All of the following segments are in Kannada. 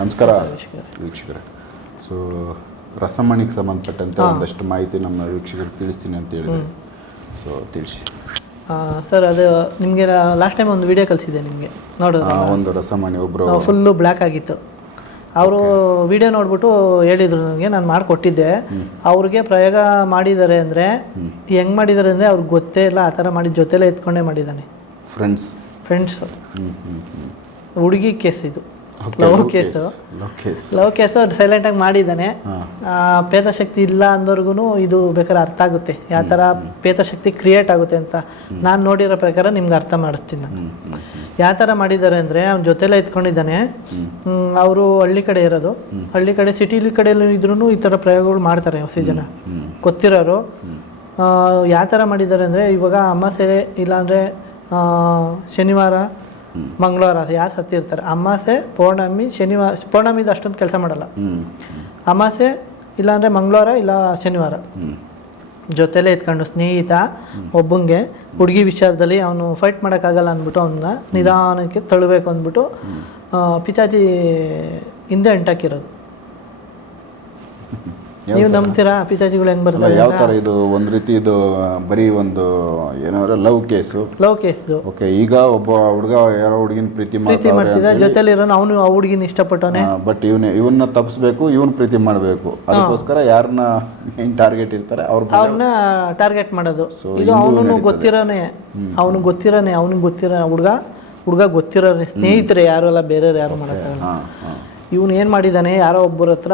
ನಮಸ್ಕಾರ ವೀಕ್ಷಕರೇ. ಸೊ ರಸಮಣಿಗೆ ಸಂಬಂಧಪಟ್ಟಂತೆ ಒಂದಷ್ಟು ಮಾಹಿತಿ ನಮ್ಮ ವೀಕ್ಷಕರಿಗೆ ತಿಳಿಸ್ತೀನಿ ಅಂತ ಹೇಳಿದ್ರು. ಸೊ ತಿಳಿಸಿ. ಸರ್ ಅದು ನಿಮಗೆ ಲಾಸ್ಟ್ ಟೈಮ್ ಒಂದು ವಿಡಿಯೋ ಕಳಿಸಿದೆ ನಿಮಗೆ. ನೋಡೋದು. ಒಂದು ರಸಮಣಿ ಒಬ್ಬರು ಫುಲ್ಲು ಬ್ಲ್ಯಾಕ್ ಆಗಿತ್ತು. ಅವರು ವಿಡಿಯೋ ನೋಡ್ಬಿಟ್ಟು ಹೇಳಿದ್ರು ನನಗೆ ನಾನು ಮಾಡಿಕೊಟ್ಟಿದ್ದೆ. ಅವ್ರಿಗೆ ಪ್ರಯೋಗ ಮಾಡಿದ್ದಾರೆ ಅಂದರೆ ಹೆಂಗೆ ಮಾಡಿದ್ದಾರೆ ಅಂದರೆ ಅವ್ರಿಗೆ ಗೊತ್ತೇ ಇಲ್ಲ ಆ ಥರ ಮಾಡಿ ಜೊತೆಲೇ ಎತ್ಕೊಂಡೇ ಮಾಡಿದ್ದಾನೆ. ಫ್ರೆಂಡ್ಸ್ ಫ್ರೆಂಡ್ಸ್ ಹುಡುಗಿ ಕೇಸ್ ಇದು. Love case Lokesh love case ಸೈಲೆಂಟಾಗಿ ಮಾಡಿದ್ದಾನೆ. ಪೇತಶಕ್ತಿ ಇಲ್ಲ ಅಂದವ್ರಿಗೂ ಇದು ಬೇಕಾದ್ರೆ ಅರ್ಥ ಆಗುತ್ತೆ. ಯಾವ ಥರ ಪೇತಶಕ್ತಿ ಕ್ರಿಯೇಟ್ ಆಗುತ್ತೆ ಅಂತ ನಾನು ನೋಡಿರೋ ಪ್ರಕಾರ ನಿಮ್ಗೆ ಅರ್ಥ ಮಾಡಿಸ್ತೀನಿ ನಾನು. ಯಾವ ಥರ ಮಾಡಿದ್ದಾರೆ ಅಂದರೆ ಅವ್ನ ಜೊತೆಲೇ ಇತ್ಕೊಂಡಿದ್ದಾನೆ ಅವರು ಹಳ್ಳಿ ಕಡೆ ಇರೋದು. ಹಳ್ಳಿ ಕಡೆ ಸಿಟಿಲಿ ಕಡೆ ಇದ್ರೂ ಈ ಥರ ಪ್ರಯೋಗಗಳು ಮಾಡ್ತಾರೆ ಹೊಸ ಜನ ಗೊತ್ತಿರೋರು. ಯಾವ ಥರ ಮಾಡಿದ್ದಾರೆ ಅಂದರೆ ಇವಾಗ ಅಮಾಸೆ ಇಲ್ಲಾಂದರೆ ಶನಿವಾರ ಮಂಗಳವಾರ ಯಾರು ಸತ್ತಿರ್ತಾರೆ ಅಮಾಸೆ ಪೌರ್ಣಮಿ ಶನಿವಾರ ಪೌರ್ಣಮಿದು ಅಷ್ಟೊಂದು ಕೆಲಸ ಮಾಡಲ್ಲ. ಅಮಾಸೆ ಇಲ್ಲಾಂದರೆ ಮಂಗಳವಾರ ಇಲ್ಲ ಶನಿವಾರ. ಜೊತೆಲೆ ಇತ್ಕೊಂಡು ಸ್ನೇಹಿತ ಒಬ್ಬಂಗೆ ಹುಡುಗಿ ವಿಚಾರದಲ್ಲಿ ಅವನು ಫೈಟ್ ಮಾಡೋಕ್ಕಾಗಲ್ಲ ಅಂದ್ಬಿಟ್ಟು ಅವನ್ನ ನಿಧಾನಕ್ಕೆ ತಳ್ಳಬೇಕು ಅಂದ್ಬಿಟ್ಟು ಪಿಚಾಜಿ ಪಿಚಾಚಿ ಹಿಂದೆ ಅಂಟಾಕಿರೋದು ನೀವು ನಂಬ್ತೀರಾ? ಪಿಚಾಚಿಗಳು ಹೆಂಗ್ ಬರ್ತಾರೆ ಯಾವ ತರ ಇದು ಒಂದು ರೀತಿ ಇದು ಬರೀ ಒಂದು ಏನಾದ್ರೆ love case? Love case. Okay ಈಗ ಒಬ್ಬ ಹುಡುಗ ಯಾರೋ ಹುಡುಗಿನ ಪ್ರೀತಿ ಪ್ರೀತಿ ಮಾಡ್ತಿದ್ದ ಜೊತೆಲಿರೋನು ಅವನು ಆ ಹುಡುಗಿನ ಇಷ್ಟಪಟ್ಟವನೇ? ಬಟ್ ಇವನ್ ಇವನ್ನ ತಪ್ಪಿಸ್ಬೇಕು ಇವನ್ ಪ್ರೀತಿ ಮಾಡಬೇಕು. ಅದಕ್ಕೋಸ್ಕರ ಯಾರನ್ನ ಏನ್ ಟಾರ್ಗೆಟ್ ಇರ್ತಾರೆ ಅವ್ರ ಅವ್ರನ್ನ ಟಾರ್ಗೆಟ್ ಮಾಡೋದು. ಇದು ಅವನು. ಗೊತ್ತಿರೋನೆ. ಅವನು ಗೊತ್ತಿರೋನೆ ಅವನಿಗೆ ಗೊತ್ತಿರೋ ಹುಡುಗ ಹುಡುಗ ಗೊತ್ತಿರೋನೆ ಸ್ನೇಹಿತರೆ ಯಾರು ಎಲ್ಲ ಬೇರೆಯವ್ರು ಯಾರು ಮಾಡೋಕ್ಕಾಗಲ್ಲ. ಹಾ ಇವನು ಏನು ಮಾಡಿದ್ದಾನೆ ಯಾರೋ ಒಬ್ಬರ ಹತ್ರ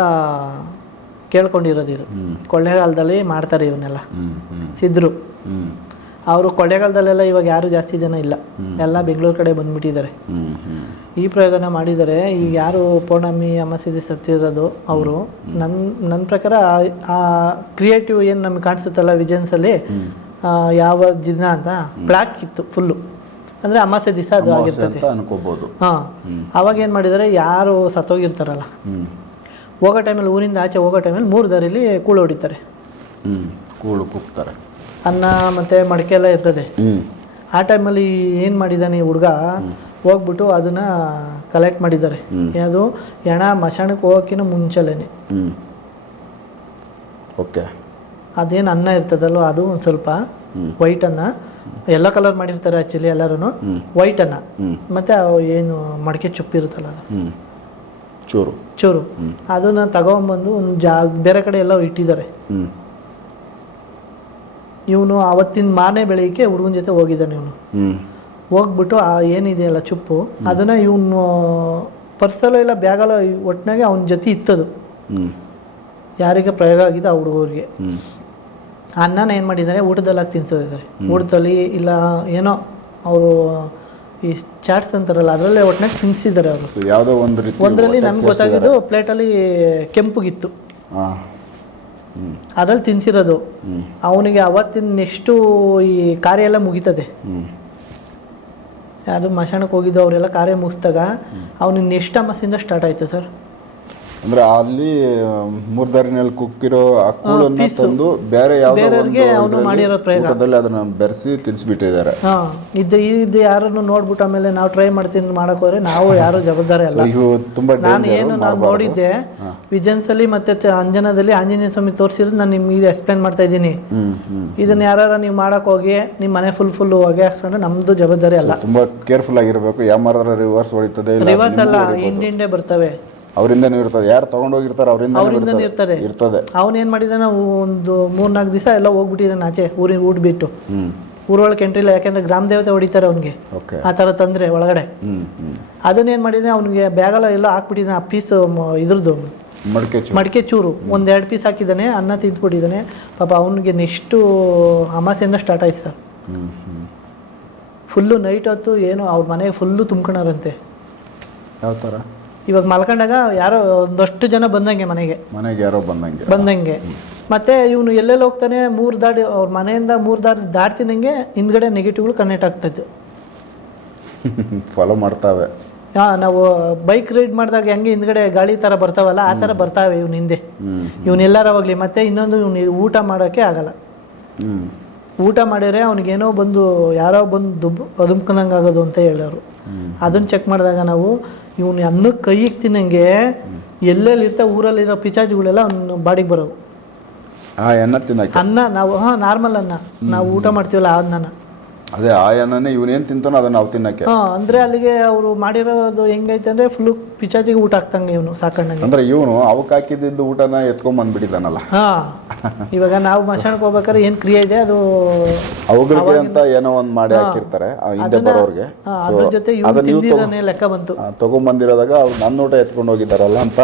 ಕೇಳ್ಕೊಂಡಿರೋದು ಇದು. ಕೊಳ್ಳೆಗಾಲದಲ್ಲಿ ಮಾಡ್ತಾರೆ ಇವನ್ನೆಲ್ಲ. ಸಿದ್ರು. ಅವರು ಕೊಳ್ಳೆಗಾಲದಲ್ಲೆಲ್ಲ ಇವಾಗ ಯಾರು ಜಾಸ್ತಿ ಜನ ಇಲ್ಲ. ಎಲ್ಲ ಬೆಂಗಳೂರು ಕಡೆ ಬಂದ್ಬಿಟ್ಟಿದ್ದಾರೆ. ಈ ಪ್ರಯೋಗನ ಮಾಡಿದರೆ ಈಗ ಯಾರು ಪೌರ್ಣಮಿ ಅಮಾಸೆ ಸತ್ತಿರೋದು ಅವರು ನನ್ನ ನನ್ನ ಪ್ರಕಾರ ಆ- ಕ್ರಿಯೇಟಿವ್ ಏನು ನಮ್ಗೆ ಕಾಣಿಸುತ್ತಲ್ಲ ವಿಜನ್ಸಲ್ಲಿ ಯಾವ ದಿನ ಅಂತ ಬ್ಲ್ಯಾಕ್ ಇತ್ತು ಫುಲ್ಲು ಅಂದರೆ ಅಮಾಸೆ ದಿವಸ ಅದು ಆಗಿರ್ತದೆ. ಹಾಂ. ಅವಾಗ ಏನು ಮಾಡಿದ್ದಾರೆ ಯಾರು ಸತ್ತೋಗಿರ್ತಾರಲ್ಲ. ಹೋಗೋ ಟೈಮಲ್ಲಿ ಊರಿಂದ ಆಚೆ ಹೋಗೋ ಟೈಮಲ್ಲಿ ಮೂರು ದಾರಿಲಿ ಕೂಳು ಹೊಡಿತಾರೆ. ಹ್ಞೂ ಕೂಳು ಕೂಗ್ತಾರೆ. ಅನ್ನ ಮತ್ತು ಮಡಕೆ ಎಲ್ಲ ಇರ್ತದೆ. ಆ ಟೈಮಲ್ಲಿ ಏನು ಮಾಡಿದ್ದಾನೆ ಈ ಹುಡುಗ? ಹೋಗ್ಬಿಟ್ಟು ಅದನ್ನು ಕಲೆಕ್ಟ್ ಮಾಡಿದ್ದಾರೆ. ಅದು ಹೆಣ ಮಶಾಣಕ್ಕೆ ಹೋಗೋಕ್ಕಿಂತ ಮುಂಚೆಲೇ ಓಕೆ. ಅದೇನು ಅನ್ನ ಇರ್ತದಲ್ವ? ಅದು ಒಂದು ಸ್ವಲ್ಪ ವೈಟ್ ಅನ್ನ. ಎಲ್ಲ ಕಲರ್ ಮಾಡಿರ್ತಾರೆ ಆ್ಯಕ್ಚುಲಿ ಎಲ್ಲರೂ ವೈಟ್ ಅನ್ನ. ಮತ್ತು ಏನು ಮಡಕೆ ಚುಪ್ಪಿರುತ್ತಲ್ಲ ಅದು. ಚೂರು. ಚೂರು. ಅದನ್ನ ತಗೊಂಬಂದು ಒಂದು ಜಾ ಬೇರೆ ಕಡೆ ಎಲ್ಲ ಇಟ್ಟಿದ್ದಾರೆ. ಇವನು ಅವತ್ತಿನ ಮಾನೆ ಬೆಳಿಗ್ಗೆ ಹುಡುಗನ ಜೊತೆ ಹೋಗಿದ್ದಾನೆ ಇವನು. ಹೋಗ್ಬಿಟ್ಟು ಆ ಏನಿದೆಯಲ್ಲ ಚುಪ್ಪು ಅದನ್ನ ಇವನು ಪರ್ಸಲ್ಲೋ ಇಲ್ಲ ಬ್ಯಾಗಲ್ಲೋ ಒಟ್ಟಿನಾಗೆ ಅವನ ಜೊತೆ ಇತ್ತದು. ಯಾರಿಗೆ ಪ್ರಯೋಗ ಆಗಿದೆ ಆ ಹುಡುಗರಿಗೆ. ಅನ್ನನ ಏನು ಮಾಡಿದ್ದಾರೆ ಊಟದಲ್ಲಿ ಹಾಕಿ ತಿನ್ಸೋದಿದ್ದಾರೆ ಊಟದಲ್ಲಿ ಇಲ್ಲ ಏನೋ ಅವರು ಈ ಚಾಟ್ಸ್ ಅಂತಾರಲ್ಲ ಅದರಲ್ಲೇ ಒಟ್ಟಿನಾಗ ತಿನ್ಸಿದ್ದಾರೆ ಅವರು. ಸೊ ಯಾವುದೋ ಒಂದು ರೀತಿ ಒಂದರಲ್ಲಿ ನಮ್ಗೆ ಗೊತ್ತಾಗಿದ್ದು ಪ್ಲೇಟಲ್ಲಿ ಕೆಂಪುಗಿತ್ತು. ಹಾಂ. ಅದರಲ್ಲಿ ತಿನ್ಸಿರೋದು. ಅವನಿಗೆ ಅವತ್ತಿನ ನೆಕ್ಸ್ಟು ಈ ಕಾರ್ಯ ಎಲ್ಲ ಮುಗೀತದೆ ಯಾರು ಮಶಾಣಕ್ಕೆ ಹೋಗಿದ್ದು ಅವರೆಲ್ಲ ಕಾರ್ಯ ಮುಗಿಸ್ದಾಗ ಅವನಿಗೆ ನೆಕ್ಸ್ಟ್ ಅಮಾಸಿಂದ ಸ್ಟಾರ್ಟ್ ಆಯಿತು ಸರ್. ಅಂದ್ರೆ ಅಲ್ಲಿ ಮೂರ್ದಾರಿನಲ್ಲಿ ಕುಕ್ಕಿರೋ ಆ ಕೂಳನ್ನ ತಂದು ಬೇರೆ ಯಾವ್ದೋ ಒಂದು ಮಾಡಿರೋ ಪ್ರಯೋಗ. ಊಟದಲ್ಲಿ ಅದನ್ನ ಬೆರೆಸಿ ತಿನ್ಸ್ಬಿಟ್ಟಿದ್ದಾರೆ. ಇದು ಇದು ಯಾರನ್ನು ನೋಡ್ಬಿಟ್ಟು ಆಮೇಲೆ ನಾವು ಟ್ರೈ ಮಾಡ್ತೀನಿ ಮಾಡಕ್ ಹೋದ್ರೆ ನಾವು ಯಾರು ಜವಾಬ್ದಾರಿ ಅಲ್ಲ. ಇವು ತುಂಬಾ ನಾನು ಏನು ನಾನು. ನೋಡಿದ್ದೆ ವಿಜನ್ಸ್ ಅಲ್ಲಿ ಮತ್ತೆ ಅಂಜನದಲ್ಲಿ ಆಂಜನೇಯ ಸ್ವಾಮಿ ತೋರಿಸಿರೋದು ನಾನು ನಿಮ್ಗೆ ಎಕ್ಸ್ಪ್ಲೈನ್ ಮಾಡ್ತಾ ಇದ್ದೀನಿ. ಹ್ಮ್ ಇದನ್ನ ಯಾರು ನೀವು ಮಾಡಕ್ ಹೋಗಿ ನಿಮ್ಮ ಮನೆ ಫುಲ್ ಫುಲ್ ಹೋಗಿ ಹಾಕ್ಸ್ಕೊಂಡ್ರೆ ನಮ್ದು ಜವಾಬ್ದಾರಿ ಅಲ್ಲ. ತುಂಬಾ ಕೇರ್ಫುಲ್ ಆಗಿರ್ಬೇಕು. ಯಾವ ರಿವರ್ಸ್ ಹೊಡಿತದೆ ರಿವರ್ಸ್ ಅಲ್ಲ ಹಿಂದೆ ಬರ್ತವೆ. ಅವರಿಂದನೇ ಇರ್ತದೆ. ಯಾರು ತಗೊಂಡೋಗಿರ್ತಾರೆ ಅವರಿಂದ ಅವರಿಂದನೇ ಇರ್ತದೆ. ಇರ್ತದೆ. ಅವನು ಏನು ಮಾಡಿದಾನೆ? ಒಂದು ಮೂರ್ನಾಲ್ಕು ದಿವಸ ಎಲ್ಲ ಹೋಗ್ಬಿಟ್ಟಿದ್ದಾನೆ ಆಚೆ ಊರಿನ ಊಟ ಬಿಟ್ಟು ಊರೊಳಗೆ ಎಂಟ್ರಿ ಇಲ್ಲ ಯಾಕೆಂದ್ರೆ ಗ್ರಾಮ ದೇವತೆ ಹೊಡಿತಾರೆ ಅವನಿಗೆ. ಓಕೆ ಆ ಥರ ತಂದ್ರೆ ಒಳಗಡೆ. ಹ್ಞೂ ಅದನ್ನೇನು ಮಾಡಿದ್ರೆ ಅವನಿಗೆ ಬ್ಯಾಗಲ್ಲ ಎಲ್ಲ ಹಾಕ್ಬಿಟ್ಟಿದ್ದಾನೆ ಆ ಪೀಸ್ ಇದ್ರದ್ದು. ಮಡಿಕೆ ಚೂರು. ಮಡಿಕೆ ಚೂರು ಒಂದೆರಡು ಪೀಸ್ ಹಾಕಿದ್ದಾನೆ ಅನ್ನ ತಿಂದ್ಬಿಟ್ಟಿದ್ದಾನೆ ಪಾಪ ಅವನಿಗೆ ನೆಕ್ಸ್ಟು ಅಮಾಸೆಯಿಂದ ಸ್ಟಾರ್ಟ್ ಆಯ್ತು ಸರ್. ಫುಲ್ಲು ನೈಟ್ ಹೊತ್ತು ಏನು ಅವ್ರ ಮನೆಗೆ ಫುಲ್ಲು ತುಂಬ್ಕೊಳಾರಂತೆ ಯಾವ ಥರ ಇವಾಗ ಮಲ್ಕೊಂಡಾಗ ಯಾರೋ ಒಂದಷ್ಟು ಜನ ಬಂದಂಗೆ ಮನೆಗೆ. ಮನೆಗೆ ಯಾರೋ ಬಂದಂಗೆ. ಬಂದಂಗೆ. ಮತ್ತೆ ಇವನು ಎಲ್ಲೆಲ್ಲಿ ಹೋಗ್ತಾನೆ? ಮೂರು ದಾಡಿ ಅವ್ರ ಮನೆಯಿಂದ ಮೂರು ದಾರಿ ದಾಟ್ತಿನಂಗೆ ಹಿಂದ್ಗಡೆ ನೆಗೆಟಿವ್ಗಳು ಕನೆಕ್ಟ್ ಆಗ್ತೈತೆ ಫಾಲೋ ಮಾಡ್ತಾವೆ. ಹಾಂ ನಾವು ಬೈಕ್ ರೈಡ್ ಮಾಡಿದಾಗ ಹೆಂಗೆ ಹಿಂದ್ಗಡೆ ಗಾಳಿ ಥರ ಬರ್ತಾವಲ್ಲ ಆ ಥರ ಬರ್ತಾವೆ ಇವನು ಹಿಂದೆ. ಇವನ್ ಎಲ್ಲಾರ ಹೋಗ್ಲಿ ಮತ್ತೆ ಇನ್ನೊಂದು ಇವ್ನು ಊಟ ಮಾಡೋಕ್ಕೆ ಆಗಲ್ಲ. ಊಟ ಮಾಡಿದ್ರೆ ಅವ್ನಿಗೇನೋ ಬಂದು ಯಾರೋ ಬಂದು ದುಬ್ ಅದುಮ್ಕೊಂಡಂಗೆ ಆಗೋದು ಅಂತ ಹೇಳೋರು ಅದನ್ನ ಚೆಕ್ ಮಾಡಿದಾಗ ನಾವು ಇವನು ಅನ್ನಕ್ಕೆ ಕೈಗೆ ತಿನ್ನಂಗೆ ಎಲ್ಲೆಲ್ಲಿ ಇರ್ತಾವೆ ಊರಲ್ಲಿರೋ ಪಿಚಾಜಿಗಳೆಲ್ಲ ಅವ್ನ ಬಾಡಿಗೆ ಬರೋವು. ಅನ್ನ ನಾವು ಹಾಂ ನಾರ್ಮಲ್ ಅನ್ನ. ನಾವು ಊಟ ಮಾಡ್ತೀವಲ್ಲ ಆ ಅನ್ನನ. ಅದೇ ಆ ಎಣ್ಣೆನೇ ಇವನೇನು ತಿಂತಾನೋ ಅದನ್ನ ನಾವು ತಿನ್ನಕ್ಕೆ. ಹಾಂ ಅಂದರೆ ಅಲ್ಲಿಗೆ ಅವರು ಮಾಡಿರೋದು ಹೆಂಗೈತೆ ಅಂದರೆ ಫುಲ್ಲು ಪಿಚಾಜಿಗೆ ಊಟ ಹಾಕ್ತಂಗೆ ಇವನು ಸಾಕಣ್ಣಂಗೆ. ಅಂದ್ರೆ ಇವನು ಅವಕ್ಕೆ ಹಾಕಿದ್ದು ಊಟನ ಎತ್ಕೊಂಡ್ ಬಂದ್ಬಿಟ್ಟಿದ್ದಾನಲ್ಲ. ಹಾಂ ಇವಾಗ ನಾವು ಮಶಾಣಕ್ಕೆ ಹೋಗ್ಬೇಕಾದ್ರೆ ಏನು ಕ್ರಿಯೆ ಇದೆ ಅದು ಅವುಗಳಿಗೆ ಅಂತ ಏನೋ ಒಂದ್ ಮಾಡಿ ಹಾಕಿರ್ತಾರೆ ಆ ಹಿಂದೆ ಅದನ್ನ- ಬರೋರ್ಗೆ. So, ಅದ್ರ ಜೊತೆ ಇವನು ಅದನ್ನ ಇವ್ರು ತಗೊ- ತಿಂದಿದ್ದಾನೆ ಲೆಕ್ಕ ಬಂತು. ಆ, ತಗೊಂಬಂದಿರೋದಾಗ ಅವ್ರು ನನ್ನ ಊಟ ಎತ್ಕೊಂಡು ಹೋಗಿದ್ದಾರಲ್ಲ ಅಂತ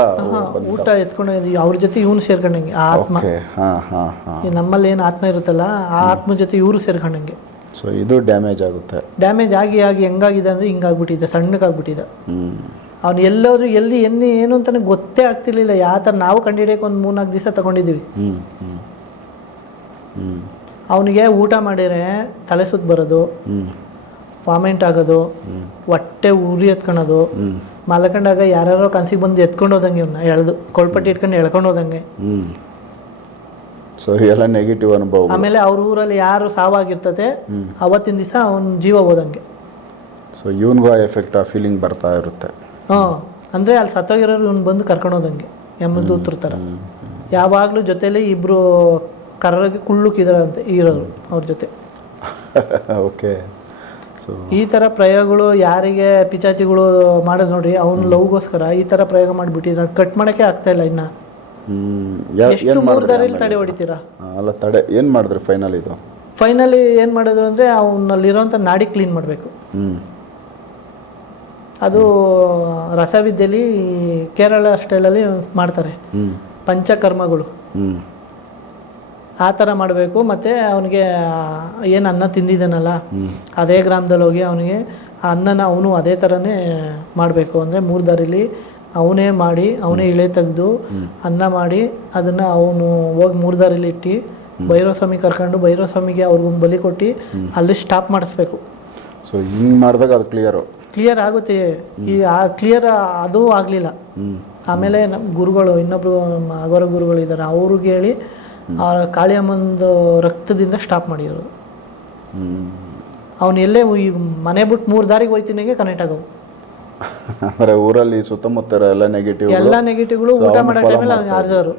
ಊಟ ಎತ್ಕೊಂಡು ಅವ್ರ ಜೊತೆ ಇವನು ಸೇರ್ಕೊಂಡಂಗೆ ಆ ಆತ್ಮ. ಹಾ ಹಾ ಹಾ. ಈ ನಮ್ಮಲ್ಲಿ ಏನು ಆತ್ಮ ಇರುತ್ತಲ್ಲ ಆ ಆತ್ಮ ಜೊತೆ ಇವರು ಸೇರ್ಕೊಂಡಂಗೆ. ಸೊ ಇದು ಡ್ಯಾಮೇಜ್ ಆಗುತ್ತೆ. ಡ್ಯಾಮೇಜ್ ಆಗಿ ಆಗಿ ಹೆಂಗಾಗಿದೆ ಅಂದರೆ ಹಿಂಗಾಗ್ಬಿಟ್ಟಿದೆ ಸಣ್ಣಗಾಗ್ಬಿಟ್ಟಿದೆ. ಹ್ಮ್. ಅವ್ನು ಎಲ್ಲರೂ ಎಲ್ಲಿ ಎಲ್ಲಿ ಏನು ಅಂತಾನೆ ಗೊತ್ತೇ ಆಗ್ತಿರ್ಲಿಲ್ಲ. ಯಾವ ಥರ ನಾವು ಕಂಡಿಡಿಯೋಕೆ ಒಂದು ಮೂರ್ನಾಲ್ಕು ದಿವಸ ತಗೊಂಡಿದ್ದೀವಿ. ಅವನಿಗೆ ಊಟ ಮಾಡಿದ್ರೆ ತಲೆ ಸುತ್ತ ಬರೋದು ವಾಮೆಂಟ್ ಆಗೋದು ಹೊಟ್ಟೆ ಉರಿ ಎತ್ಕೊಳೋದು ಮಲ್ಕೊಂಡಾಗ ಯಾರ್ಯಾರೋ ಕನ್ಸಿಗೆ ಬಂದು ಎತ್ಕೊಂಡು ಹೋದಂಗೆ ಇವನ್ನ ಎಳ್ದು ಕೊಳ್ಪಟ್ಟಿ ಇಟ್ಕೊಂಡು ಎಳ್ಕೊಂಡು ಹೋದಂಗೆ. ಸೊ ಎಲ್ಲ ನೆಗೆಟಿವ್ ಅನುಭವ ಆಮೇಲೆ ಅವ್ರ ಊರಲ್ಲಿ ಯಾರು ಸಾವಾಗಿರ್ತದೆ ಅವತ್ತಿನ ದಿವಸ ಅವನ ಜೀವ ಹೋದಂಗೆ. ಸೊ ಇವನ್ಗೂ ಆ ಎಫೆಕ್ಟ್ ಆ ಫೀಲಿಂಗ್ ಬರ್ತಾ ಇರುತ್ತೆ. ಹಾಂ ಅಂದರೆ ಅಲ್ಲಿ ಸತ್ತೋಗಿರೋರು ಇವ್ನು ಬಂದು ಕರ್ಕೊಂಡು ಹೋದಂಗೆ ಯಮದೂತ್ರ ಥರ ಯಾವಾಗಲೂ ಜೊತೆಲಿ ಇಬ್ಬರು ಕರ್ರಗೆ ಕುಳ್ಳುಕಿದಾರಂತೆ ಇರೋರು ಅವ್ರ ಜೊತೆ. ಓಕೆ ಸೊ ಈ ಥರ ಪ್ರಯೋಗಗಳು ಯಾರಿಗೆ ಪಿಚಾಚಿಗಳು ಮಾಡೋದು ನೋಡ್ರಿ ಅವ್ನ ಲವ್ಗೋಸ್ಕರ ಈ ಥರ ಪ್ರಯೋಗ ಮಾಡಿಬಿಟ್ಟಿದ್ರೆ. ಕಟ್ ಮಾಡೋಕ್ಕೆ ಆಗ್ತಾಯಿಲ್ಲ ಇಲ್ಲ ಇನ್ನು. ಎಷ್ಟು ಏನ್ ಮೂರು ದಾರಿಲಿ ತಡೆ ಹೊಡಿತೀರಾ? ಅಲ್ಲ ತಡೆ ಏನು ಮಾಡಿದ್ರಿ ಫೈನಲ್ ಇದು? ಫೈನಲಿ ಏನು ಮಾಡಿದ್ರು ಅಂದರೆ ಅವನಲ್ಲಿರೋಂಥ ನಾಡಿ ಕ್ಲೀನ್ ಮಾಡಬೇಕು. ಹ್ಮ್. ಅದು ರಸವಿದ್ಯೆಯಲ್ಲಿ ಕೇರಳ ಸ್ಟೈಲಲ್ಲಿ ಮಾಡ್ತಾರೆ. ಪಂಚಕರ್ಮಗಳು. ಹ್ಮ್. ಆ ಥರ ಮಾಡಬೇಕು ಮತ್ತು ಅವನಿಗೆ ಏನು ಅನ್ನ ತಿಂದಿದ್ದಾನಲ್ಲ ಅದೇ ಗ್ರಾಮದಲ್ಲಿ ಹೋಗಿ ಅವನಿಗೆ ಆ ಅನ್ನನ ಅವನು ಅದೇ ಥರನೇ ಮಾಡಬೇಕು ಅಂದರೆ ಮೂರು ದಾರಿಲಿ ಅವನೇ ಮಾಡಿ ಅವನೇ ಇಳೆ ತೆಗೆದು ಅನ್ನ ಮಾಡಿ ಅದನ್ನು ಅವನು ಹೋಗಿ ಮೂರು ದಾರಿಲಿ ಇಟ್ಟು ಭೈರವ ಸ್ವಾಮಿ ಕರ್ಕೊಂಡು ಭೈರವ ಸ್ವಾಮಿಗೆ ಅವ್ರಿಗೊಂದು ಬಲಿ ಕೊಟ್ಟು ಅಲ್ಲಿ ಸ್ಟಾಪ್ ಮಾಡಿಸ್ಬೇಕು. ಸೊ ಹಿಂಗ್ ಮಾಡಿದಾಗ ಅದು ಕ್ಲಿಯರು ಕ್ಲಿಯರ್ ಆಗುತ್ತೆ. ಈ ಆ ಕ್ಲಿಯರ್ ಅದು ಆಗಲಿಲ್ಲ. ಆಮೇಲೆ ನಮ್ಮ ಗುರುಗಳು ಇನ್ನೊಬ್ರು ನಮ್ಮ ಅಗೋರ ಗುರುಗಳು ಇದ್ದಾರೆ ಅವ್ರಿಗೆ ಹೇಳಿ ಆ ಕಾಳಿಯಮ್ಮಂದು ರಕ್ತದಿಂದ ಸ್ಟಾಪ್ ಮಾಡಿರೋದು. ಅವನು ಎಲ್ಲೇ ಈ ಮನೆ ಬಿಟ್ಟು ಮೂರು ದಾರಿಗೆ ಹೋಯ್ತಿನಾಗೆ ಕನೆಕ್ಟ್ ಆಗವು. ಅಂದ್ರೆ ಊರಲ್ಲಿ ಸುತ್ತಮುತ್ತ ಇರೋ ಎಲ್ಲ ನೆಗೆಟಿವ್ ಎಲ್ಲ ನೆಗೆಟಿವ್ಗಳು ಊಟ ಮಾಡೋ ಟೈಮಲ್ಲಿ ಅವ್ನಿಗೆ ಆರ್ಜರು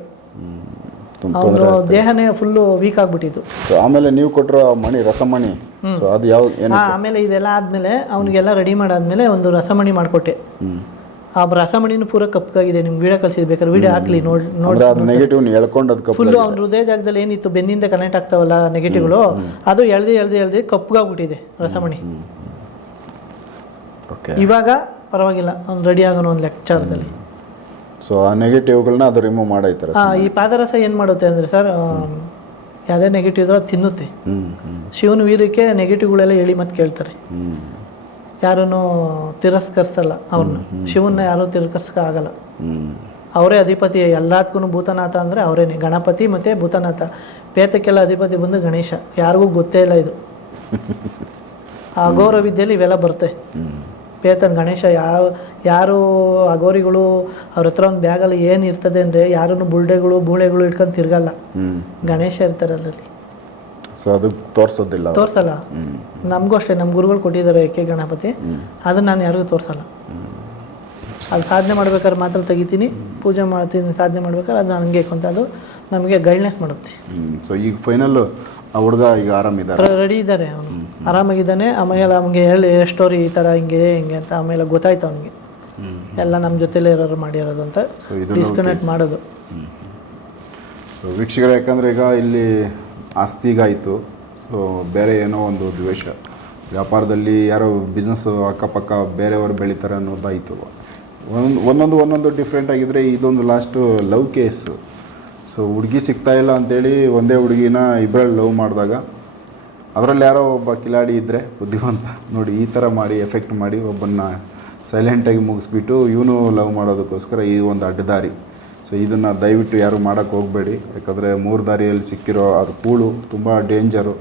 ಅವನು ದೇಹನೇ ಫುಲ್ಲು ವೀಕ್ ಆಗಿಬಿಟ್ಟಿತ್ತು ಸೊ ಆಮೇಲೆ ನೀವು ಕೊಟ್ಟಿರೋ ಮಣಿ ರಸಮಣಿ. ಸೊ ಅದು ಯಾವ ಏನು ಆಮೇಲೆ ಇದೆಲ್ಲ ಆದಮೇಲೆ ಅವನಿಗೆಲ್ಲ ರೆಡಿ ಮಾಡಾದ್ಮೇಲೆ ಒಂದು ರಸಮಣಿ ಮಾಡಿಕೊಟ್ಟೆ. ಆ ರಸಮಣಿನೂ ಪೂರ ಕಪ್ಪಾಗಿದೆ ನಿಮ್ಗೆ ವಿಡಿಯೋ ಕಳಿಸಿದ ಬೇಕಾದ್ರೆ ವಿಡಿಯೋ ಹಾಕ್ಲಿ ನೋಡಿ ನೋಡಿ ಅದು ನೆಗೆಟಿವ್ ಎಳ್ಕೊಂಡು ಅದು ಫುಲ್ಲು ಅವ್ನ ಹೃದಯ ಜಾಗದಲ್ಲಿ ಏನಿತ್ತು ಬೆನ್ನಿಂದ ಕನೆಕ್ಟ್ ಆಗ್ತಾವಲ್ಲ ನೆಗೆಟಿವ್ಗಳು ಅದು ಎಳ್ದು ಎಳ್ದು ಎಳ್ದು ಕಪ್ಪಗಾಗ್ಬಿಟ್ಟಿದೆ ರಸಮಣಿ. ಓಕೆ ಇವಾಗ ಪರವಾಗಿಲ್ಲ ಅವ್ನು ರೆಡಿ ಆಗೋಣ ಒಂದು ಲೆಕ್ಚರ್ದಲ್ಲಿ ಸೊ ಆ ನೆಗೆಟಿವ್ಗಳನ್ನ ಅದು ರಿಮೂವ್ ಮಾಡೈತಾರೆ ಆ, ಈ ಪಾದರಸ ಏನು ಮಾಡುತ್ತೆ ಅಂದರೆ ಸರ್ ಯಾವುದೇ ನೆಗೆಟಿವ್ ಇದ್ರೆ ಅದು ತಿನ್ನುತ್ತೆ. ಶಿವನ ವೀರಕ್ಕೆ ನೆಗೆಟಿವ್ಗಳೆಲ್ಲ ಹೇಳಿ ಮತ್ತೆ ಕೇಳ್ತಾರೆ. ಯಾರನ್ನು ತಿರಸ್ಕರಿಸಲ್ಲ ಅವ್ರನ್ನ ಶಿವನ್ನ ಯಾರೂ ತಿರಸ್ಕರ್ಸಕ್ಕೆ ಆಗಲ್ಲ. ಅವರೇ ಅಧಿಪತಿ ಎಲ್ಲದಕ್ಕೂ ಭೂತನಾಥ ಅಂದರೆ ಅವರೇನೆ. ಗಣಪತಿ ಮತ್ತು ಭೂತನಾಥ. ಪೇತಕ್ಕೆಲ್ಲ ಅಧಿಪತಿ ಬಂದು ಗಣೇಶ. ಯಾರಿಗೂ ಗೊತ್ತೇ ಇಲ್ಲ ಇದು. ಆ ವಿದ್ಯೆಯಲ್ಲಿ ಇವೆಲ್ಲ ಬರುತ್ತೆ. ಪೇತನ್ ಗಣೇಶ ಯಾವ ಯಾರು ಅಗೋರಿಗಳು ಅವ್ರ ಹತ್ರ ಒಂದು ಬ್ಯಾಗಲ್ಲಿ ಏನು ಇರ್ತದೆ ಅಂದರೆ ಯಾರೂ ಬುಲ್ಡೆಗಳು ಬೂಳೆಗಳು ಇಟ್ಕೊಂಡು ತಿರ್ಗಲ್ಲ. ಗಣೇಶ ಇರ್ತಾರೆ ಅದರಲ್ಲಿ. ಸೊ ಅದು ತೋರಿಸೋದಿಲ್ಲ ತೋರಿಸಲ್ಲ. ನಮಗೂ ಅಷ್ಟೇ ನಮ್ಮ ಗುರುಗಳು ಕೊಟ್ಟಿದ್ದಾರೆ ಏಕೆ ಗಣಪತಿ. ಅದನ್ನು ನಾನು ಯಾರಿಗೂ ತೋರಿಸಲ್ಲ. ಅಲ್ಲಿ ಸಾಧನೆ ಮಾಡ್ಬೇಕಾದ್ರೆ ಮಾತ್ರ ತೆಗಿತೀನಿ ಪೂಜೆ ಮಾಡ್ತೀನಿ ಸಾಧನೆ ಮಾಡ್ಬೇಕಾದ್ರೆ ಅದು ನನಗೆ ಅಂತ ಅದು ನಮಗೆ ಗೈಡ್ನೆಸ್ ಮಾಡುತ್ತೆ. ಸೊ ಈಗ ಫೈನಲ್ ಆ ಹುಡುಗ ಈಗ ಆರಾಮಿದ್ದಾರೆ ರೆಡಿ ಇದ್ದಾರೆ ಅವನು. ಆರಾಮಾಗಿದ್ದಾನೆ ಆಮೇಲೆ ಅವನಿಗೆ ಹೇಳಿ ಸ್ಟೋರಿ ಈ ಥರ ಹಿಂಗೆ ಹಿಂಗೆ ಅಂತ. ಆಮೇಲೆ ಗೊತ್ತಾಯ್ತು ಅವನಿಗೆ. ಎಲ್ಲ ನಮ್ಮ ಜೊತೆಲೇ ಇರೋರು ಮಾಡಿರೋದು ಅಂತ ಡಿಸ್ಕನೆಕ್ಟ್ ಮಾಡೋದು. ಸೊ ವೀಕ್ಷಕರು ಯಾಕಂದರೆ ಈಗ ಇಲ್ಲಿ ಆಸ್ತಿಗಾಯಿತು ಸೊ ಬೇರೆ ಏನೋ ಒಂದು ದ್ವೇಷ. ವ್ಯಾಪಾರದಲ್ಲಿ ಯಾರೋ ಬಿಸ್ನೆಸ್ ಅಕ್ಕಪಕ್ಕ ಬೇರೆಯವರು ಬೆಳೀತಾರೆ ಅನ್ನೋದಾಯಿತು. ಒಂದೊಂದು ಒಂದೊಂದು ಒಂದೊಂದು ಡಿಫ್ರೆಂಟ್ ಆಗಿದ್ರೆ ಇದೊಂದು ಲಾಸ್ಟು ಲವ್ ಕೇಸು ಸೊ ಹುಡುಗಿ ಸಿಗ್ತಾ ಇಲ್ಲ ಅಂತೇಳಿ ಒಂದೇ ಹುಡುಗಿನ ಇಬ್ಬರಲ್ಲಿ ಲವ್ ಮಾಡಿದಾಗ, ಅದರಲ್ಲಿ ಯಾರೋ ಒಬ್ಬ ಕಿಲಾಡಿ ಇದ್ದರೆ ಬುದ್ಧಿವಂತ ನೋಡಿ ಈ ಥರ ಮಾಡಿ ಎಫೆಕ್ಟ್ ಮಾಡಿ ಒಬ್ಬನ್ನ ಸೈಲೆಂಟಾಗಿ ಮುಗಿಸ್ಬಿಟ್ಟು ಇವನು ಲವ್ ಮಾಡೋದಕ್ಕೋಸ್ಕರ ಈ ಒಂದು ಅಡ್ಡದಾರಿ. ಸೊ ಇದನ್ನು ದಯವಿಟ್ಟು ಯಾರು ಮಾಡೋಕ್ಕೆ ಹೋಗಬೇಡಿ. ಯಾಕಂದರೆ ಮೂರು ದಾರಿಯಲ್ಲಿ ಸಿಕ್ಕಿರೋ ಅದು ಕೂಳು ತುಂಬ ಡೇಂಜರು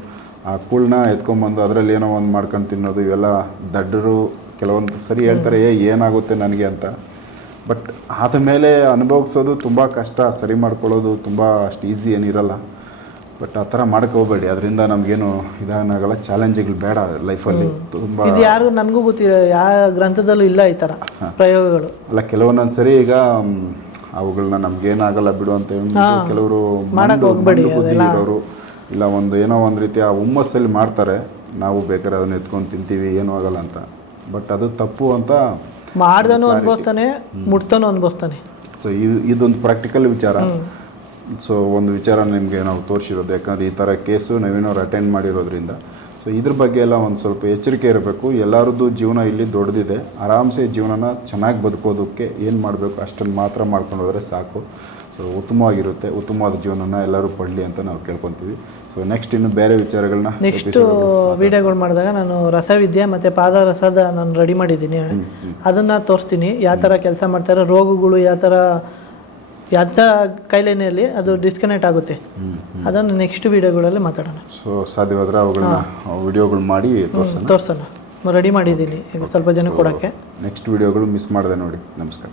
ಆ ಕೂಳನ್ನ ಎತ್ಕೊಂಬಂದು ಅದರಲ್ಲಿ ಏನೋ ಒಂದು ಮಾಡ್ಕೊಂಡು ತಿನ್ನೋದು ಇವೆಲ್ಲ ದಡ್ಡರು ಕೆಲವೊಂದು ಸರಿ ಹೇಳ್ತಾರೆ, ಏ, ಏನಾಗುತ್ತೆ ನನಗೆ? ಅಂತ. ಬಟ್ ಆದ ಮೇಲೆ ಅನುಭವಿಸೋದು ತುಂಬ ಕಷ್ಟ. ಸರಿ ಮಾಡ್ಕೊಳ್ಳೋದು ತುಂಬ ಅಷ್ಟು ಈಸಿ ಏನಿರಲ್ಲ. ಬಟ್ ಆ ಥರ ಹೋಗಬೇಡಿ. ಅದರಿಂದ ನಮಗೇನು ಇದಾಗಲ್ಲ ಚಾಲೆಂಜ್ಗಳು ಬೇಡ ಲೈಫಲ್ಲಿ ತುಂಬ ಇದು ಯಾರು ನನಗೂ ಗೊತ್ತಿಲ್ಲ ಯಾವ ಗ್ರಂಥದಲ್ಲೂ ಇಲ್ಲ ಈ ಥರ ಪ್ರಯೋಗಗಳು. ಅಲ್ಲ ಕೆಲವೊಂದೊಂದು ಸರಿ ಈಗ ಅವುಗಳನ್ನ ನಮ್ಗೇನಾಗಲ್ಲ ಬಿಡು ಅಂತ ಹೇಳಿ ಕೆಲವರು ಇರೋರು. ಇಲ್ಲ ಒಂದು ಏನೋ ಒಂದು ರೀತಿಯ ಹುಮ್ಮಸ್ಸಲ್ಲಿ ಮಾಡ್ತಾರೆ. ನಾವು ಬೇಕಾದ್ರೆ ಅದನ್ನ ಎತ್ಕೊಂಡು ತಿಂತೀವಿ ಏನೂ ಆಗಲ್ಲ ಅಂತ. ಬಟ್ ಅದು ತಪ್ಪು ಅಂತ ಮಾಡ್ದನು ಅನ್ಭವಿಸ್ತಾನೆ ಮುಟ್ತಾನು ಅನ್ಭವಿಸ್ತಾನೆ. ಸೊ ಇದೊಂದು ಪ್ರಾಕ್ಟಿಕಲ್ ವಿಚಾರ. ಸೊ ಒಂದು ವಿಚಾರ ನಿಮಗೆ ನಾವು ತೋರಿಸಿರೋದು ಯಾಕಂದರೆ ಈ ಥರ ಕೇಸು ನವೀನವ್ರು ಅಟೆಂಡ್ ಮಾಡಿರೋದ್ರಿಂದ. ಸೊ ಇದ್ರ ಬಗ್ಗೆ ಎಲ್ಲ ಒಂದು ಸ್ವಲ್ಪ ಎಚ್ಚರಿಕೆ ಇರಬೇಕು. ಎಲ್ಲರದ್ದು ಜೀವನ ಇಲ್ಲಿ ದೊಡ್ಡದಿದೆ. ಆರಾಮ್ಸೆ ಜೀವನನ ಚೆನ್ನಾಗಿ ಬದುಕೋದಕ್ಕೆ ಏನು ಮಾಡಬೇಕು ಅಷ್ಟನ್ನು ಮಾತ್ರ ಮಾಡ್ಕೊಂಡು ಹೋದರೆ ಸಾಕು. ಸೊ ಉತ್ತಮವಾಗಿರುತ್ತೆ. ಉತ್ತಮವಾದ ಜೀವನನ ಎಲ್ಲರೂ ಪಡಲಿ ಅಂತ ನಾವು ಕೇಳ್ಕೊತೀವಿ. ಸೊ ನೆಕ್ಸ್ಟ್ ಇನ್ನು ಬೇರೆ ವಿಚಾರಗಳನ್ನ ನೆಕ್ಸ್ಟ್ ವಿಡಿಯೋಗಳು ಮಾಡಿದಾಗ ನಾನು ರಸವಿದ್ಯೆ ಮತ್ತು ಪಾದರಸದ ನಾನು ರೆಡಿ ಮಾಡಿದ್ದೀನಿ. ಅದನ್ನು ತೋರಿಸ್ತೀನಿ. ಯಾವ ಥರ ಕೆಲಸ ಮಾಡ್ತಾರೆ ರೋಗಗಳು ಯಾವ ಥರ ಕಾಯಿಲೆನೇ ಇರಲಿ ಅದು ಡಿಸ್ಕನೆಕ್ಟ್ ಆಗುತ್ತೆ. ಅದನ್ನು ನೆಕ್ಸ್ಟ್ ವಿಡಿಯೋಗಳಲ್ಲಿ ಮಾತಾಡೋಣ. ಸೊ ಸಾಧ್ಯವಾದರೆ ಅವುಗಳನ್ನ ವಿಡಿಯೋಗಳು ಮಾಡಿ ತೋರಿಸೋಣ. ತೋರಿಸೋಣ. ರೆಡಿ ಮಾಡಿದ್ದೀನಿ. ಈಗ ಸ್ವಲ್ಪ ಜನ ಕೊಡೋಕ್ಕೆ. ನೆಕ್ಸ್ಟ್ ವಿಡಿಯೋಗಳು ಮಿಸ್ ಮಾಡಿದೆ ನೋಡಿ. ನಮಸ್ಕಾರ.